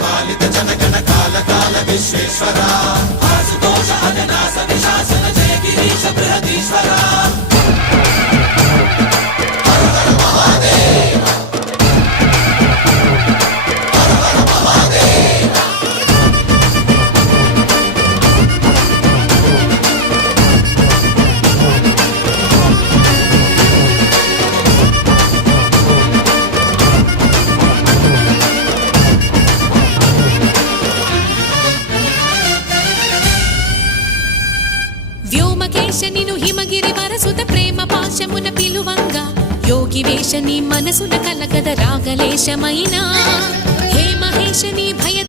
పాలిత జనగణ కాల కాల విశ్వేశ్వర ఆశుతోష అజనాశ విశాసన జయ గిరీశ బృహదీశ్వర హర హర మహాదేవ హర హర మహాదేవ వ్యోమకేశనిను హిమగిరి వరసుత ప్రేమ పాశమున పిలువంగా యోగి వేషని మనసున కలకద రాగలేశమైనా హే మహేశని భయ